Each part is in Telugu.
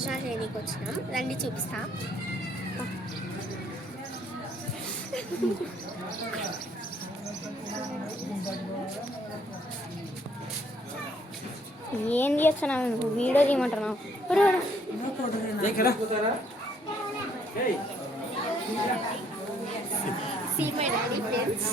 భోజనాలు చేయడానికి వచ్చినాం. రండి చూపిస్తా. ఏం చేస్తున్నావు నువ్వు? వీడియో తీయమంటున్నావు. See my daddy friends.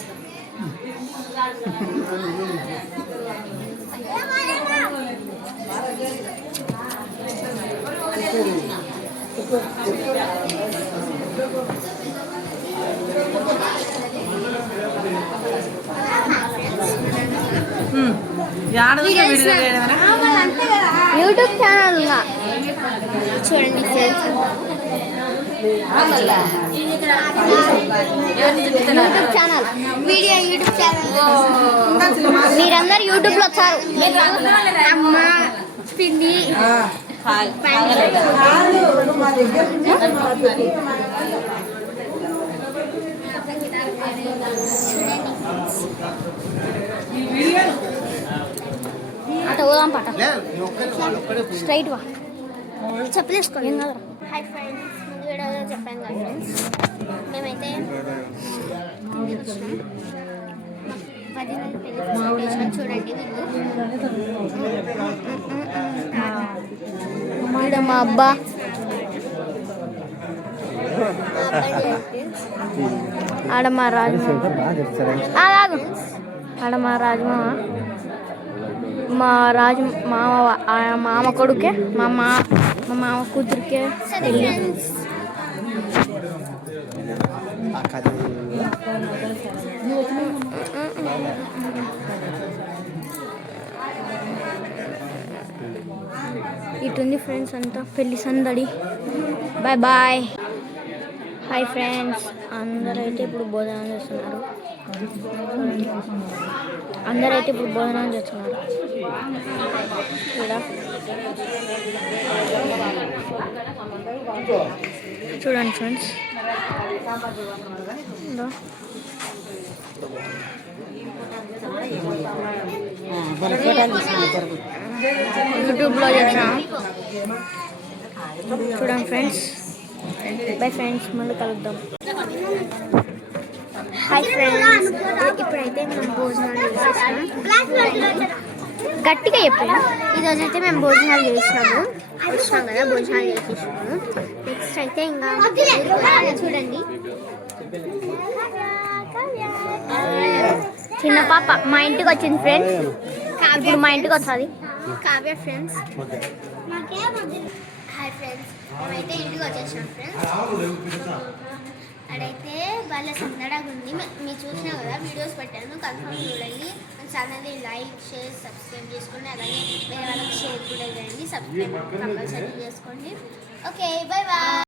YouTube channel చూడండి friends. YouTube channel video YouTube channel మీరందరు యూట్యూబ్లో వచ్చారు. అమ్మ పిండి అట పోదాం పట స్ట్రైట్ వా చెప్పలేసుకోండి. హాయ్ ఫ్రెండ్స్, ముందు వీడియోలో చెప్పాను కదా ఫ్రెండ్స్, మేమైతే వచ్చినాం 10 మంది పెళ్లి చూడండి. వీళ్ళు మా అబ్బా ఆడ మా రాజమామ, ఆడ మా రాజమామ, మా రాజు మామ కొడుకే, మా మామ కూతురికే పెళ్ళి. ఇటుంది ఫ్రెండ్స్ అంతా పెళ్ళి సందడి. Bye bye. హాయ్ ఫ్రెండ్స్, అందరైతే ఇప్పుడు భోజనం చేస్తున్నారు. చూడండి ఫ్రెండ్స్, యూట్యూబ్లో చేస్తాం. చూడండి ఫ్రెండ్స్. బై ఫ్రెండ్స్, మళ్ళీ కలుద్దాం. హాయ్ ఫ్రెండ్స్, ఇప్పుడైతే మేము భోజనాలు చేసేసాము. గట్టిగా చెప్పాను. ఈరోజైతే మేము భోజనాలు చేసినాము. వచ్చినాం కదా, భోజనాలు చేసేసాము. నెక్స్ట్ అయితే ఇంకా చూడండి, చిన్న పాప మా ఇంటికి వచ్చింది ఫ్రెండ్స్. ఇప్పుడు మా ఇంటికి వస్తుంది కావ్య ఫ్రెండ్స్. హాయ్ ఫ్రెండ్స్, మేమైతే ఇంటికి వచ్చేసాం ఫ్రెండ్స్. అడైతే వాళ్ళ సందడిగా ఉంది. మీరు చూసినా కదా, వీడియోస్ పెట్టాను, కన్ఫర్మ్ చూడండి. మన ఛానల్ని లైక్, షేర్, సబ్స్క్రైబ్ చేసుకోండి. అలాగే వేరే వాళ్ళకి షేర్ కూడా చేయండి. సబ్స్క్రైబ్ కంపల్సరీ చేసుకోండి. Okay, bye bye.